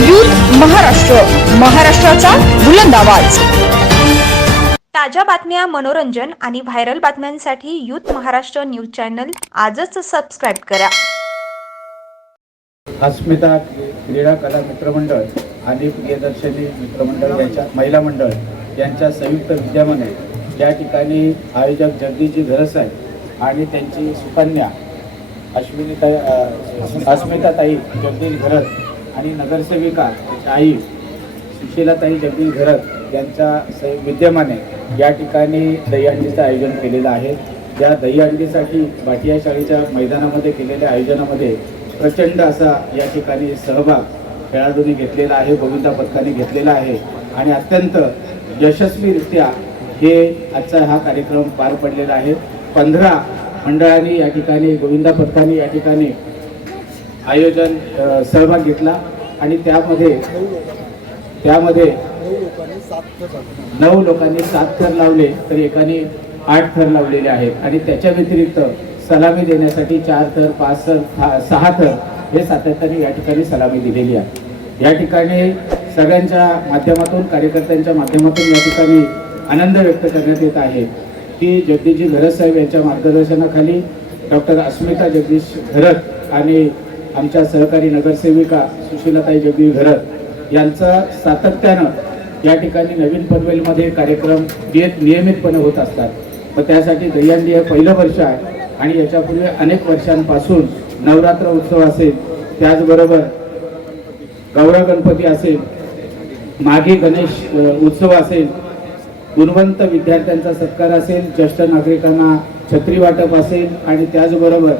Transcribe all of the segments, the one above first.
Youth Maharashtra महाराष्ट्राचा बुलंद आवाज. ताज्या बातम्या मनोरंजन आणि व्हायरल बातम्यांसाठी यूथ महाराष्ट्र न्यूज चॅनल आजच सबस्क्राईब करा. अस्मिता क्रीडा कला मित्रमंडळ आणि प्रियदर्शनी मित्रमंडळ यांच्या महिला मंडळ यांच्या संयुक्त विद्यमाने या ठिकाणी आयोजक जगदीशजी घरसाई आणि त्यांची सुकन्या अश्विनीताई अस्मिताताई जगदीश घरत आणि नगरसेविका आई सुशीलाताई जगदीश घरत यांच्या स विद्यमाने या ठिकाणी दहीहंडीचं आयोजन केलेलं आहे. या दहीहंडीसाठी भाटिया शाळेच्या मैदानामध्ये केलेल्या आयोजनामध्ये प्रचंड असा या ठिकाणी सहभाग खेळाडूंनी घेतलेला आहे गोविंदा पथकाने घेतलेला आहे. आणि अत्यंत यशस्वीरित्या हे आजचा हा कार्यक्रम पार पडलेला आहे. पंधरा मंडळांनी या ठिकाणी गोविंदा पथकाने या ठिकाणी आयोजन सहभाग घेतला आणि त्यामध्ये त्यामध्ये नऊ लोकांनी सात थर लावले तर एकाने आठ थर लावलेले आहेत. आणि त्याच्या व्यतिरिक्त सलामी देण्यासाठी चार थर पाच थर सहा- सहा थर हे सातत्याने या ठिकाणी सलामी दिलेली आहे या ठिकाणी सगळ्यांच्या माध्यमातून कार्यकर्त्यांच्या माध्यमातून या ठिकाणी आनंद व्यक्त करण्यात येत आहे की जगदीशजी घरत साहेब यांच्या मार्गदर्शनाखाली डॉक्टर अस्मिता जगदीश घरत आणि आमच्या सहकारी नगरसेविका सुशीलाताई जगदीव घरत यांचा सातत्यानं या ठिकाणी नवीन पनवेलमध्ये कार्यक्रम नियत नियमितपणे होत असतात. मग त्यासाठी दह्यांडी हे पहिलं वर्ष आहे आणि याच्यापूर्वी अनेक वर्षांपासून नवरात्र उत्सव असेल त्याचबरोबर गौरव गणपती असेल माघी गणेश उत्सव असेल गुणवंत विद्यार्थ्यांचा सत्कार असेल ज्येष्ठ नागरिकांना छत्री वाटप असेल आणि त्याचबरोबर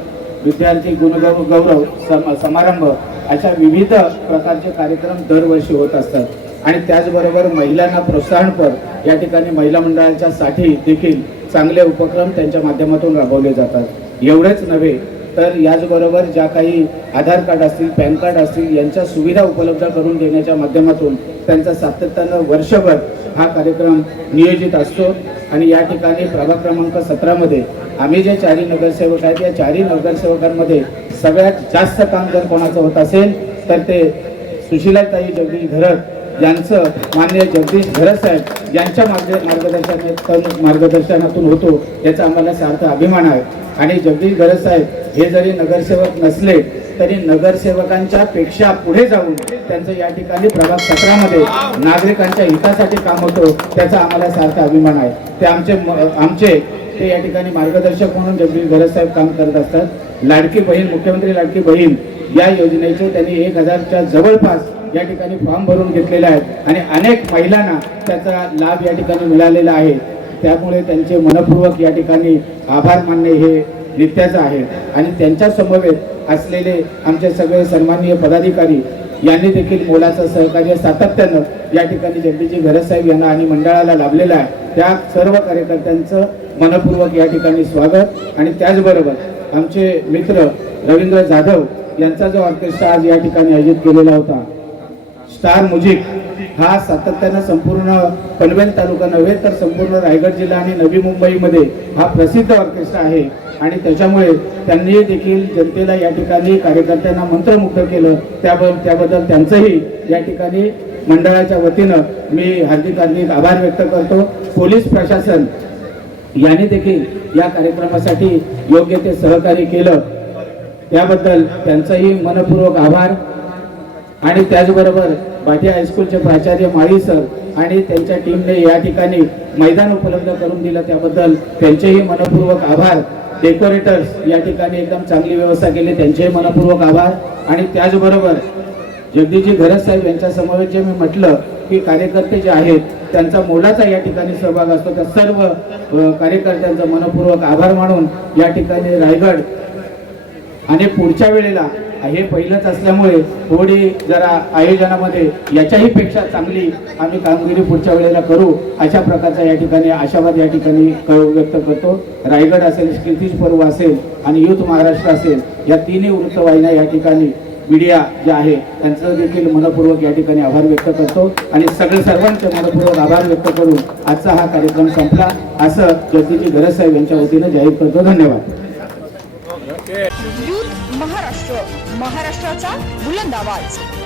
विद्यार्थी गुणगौ गौरव सम समारंभ अशा विविध प्रकारचे कार्यक्रम दरवर्षी होत असतात. आणि त्याचबरोबर महिलांना प्रोत्साहनपर या ठिकाणी महिला मंडळाच्या साठी देखील चांगले उपक्रम त्यांच्या माध्यमातून राबवले जातात. एवढेच नव्हे तर याचबरोबर ज्या काही आधार कार्ड असतील पॅन कार्ड असतील यांच्या सुविधा उपलब्ध करून देण्याच्या माध्यमातून त्यांचा सातत्यानं वर्षभर हा कार्यक्रम नियोजित असतो. आणि या ठिकाणी प्रभाग क्रमांक सतरामध्ये आम्ही जे चारी नगरसेवक आहेत या चारी नगरसेवकांमध्ये सगळ्यात जास्त काम जर कोणाचं होत असेल तर ते सुशीलाताई जगदीश घरत यांचं मान्य जगदीश घरत साहेब यांच्या मार्ग मार्गदर्शनातून मार्गदर्शनातून होतो याचा आम्हाला सार्थ अभिमान आहे. आणि जगदीश घरत साहेब हे जरी नगरसेवक नसले तरी नगरसेवकांच्या पेक्षा पुढे जाऊन त्यांचं या ठिकाणी प्रभाग सत्रामध्ये नागरिकांच्या हितासाठी काम होतो त्याचा आम्हाला सार्थ अभिमान आहे. ते आमचे आमचे ते या ठिकाणी मार्गदर्शक म्हणून जगदीश घरत साहेब काम करत असतात. लाडकी बहीण मुख्यमंत्री लाडकी बहीण या योजनेचे त्यांनी एक हजारच्या जवळपास या ठिकाणी फॉर्म भरून घेतलेले आहेत. आणि अनेक महिलांना त्याचा लाभ या ठिकाणी मिळालेला आहे. त्यामुळे त्यांचे मनपूर्वक या ठिकाणी आभार मानणे हे नित्याचं आहे. आणि त्यांच्या समवेत असलेले आमचे सगळे सन्माननीय पदाधिकारी यांनी देखील मोलाचं सहकार्य सातत्यानं या ठिकाणी जगदीजी घरसाहेब यांना आणि मंडळाला लाभलेलं आहे. त्या सर्व कार्यकर्त्यांचं मनपूर्वक या ठिकाणी स्वागत. आणि त्याचबरोबर आमचे मित्र रवींद्र जाधव यांचा जो ऑर्केस्ट्रा आज या ठिकाणी आयोजित केलेला होता स्टार म्युझिक हा सातत्यानं संपूर्ण पनवेल तालुका नव्हे तर संपूर्ण रायगड जिल्हा आणि नवी मुंबईमध्ये हा प्रसिद्ध ऑर्केस्ट्रा आहे. आणि त्याच्यामुळे त्यांनी देखील जनतेला या ठिकाणी कार्यकर्त्यांना मंत्रमुग्ध केलं. त्याबद्दल त्याबद्दल त्यांचंही या ठिकाणी मंडळाच्या वतीनं मी हार्दिक हार्दिक आभार व्यक्त करतो. पोलीस प्रशासन यांनी देखील या कार्यक्रमासाठी योग्य ते सहकार्य केलं. त्याबद्दल त्यांचंही मनपूर्वक आभार. आणि त्याचबरोबर भाटिया हायस्कूलचे प्राचार्य माळी सर आणि त्यांच्या टीमने या ठिकाणी मैदान उपलब्ध करून दिलं. त्याबद्दल त्यांचेही मनपूर्वक आभार. डेकोरेटर्स या ठिकाणी एकदम चांगली व्यवस्था केली. त्यांचेही मनपूर्वक आभार. आणि त्याचबरोबर जगदीशजी घरत साहेब यांच्या समवेत जे मी म्हटलं की कार्यकर्ते जे आहेत त्यांचा मोलाचा या ठिकाणी सहभाग असतो. त्या सर्व कार्यकर्त्यांचा मनपूर्वक आभार मानून या ठिकाणी रायगड आणि पुढच्या वेळेला हे पहिलंच असल्यामुळे थोडी जरा आयोजनामध्ये याच्याही पेक्षा चांगली आम्ही कामगिरी पुढच्या वेळेला करू अशा प्रकारचा या ठिकाणी आशावाद या ठिकाणी कळ व्यक्त करतो. रायगड असेल कीर्तीज पर्व असेल आणि युथ महाराष्ट्र असेल या तिन्ही वृत्तवाहिन्या या ठिकाणी मीडिया जे आहे त्यांचं देखील मनपूर्वक या ठिकाणी आभार व्यक्त करतो. आणि सगळे सर्वांचे मनपूर्वक आभार व्यक्त करून आजचा हा कार्यक्रम संपला. असं जगदीजी गरज साहेब यांच्या वतीनं जाहीर करतो. धन्यवाद. महाराष्ट्राचा बुलंद आवाज.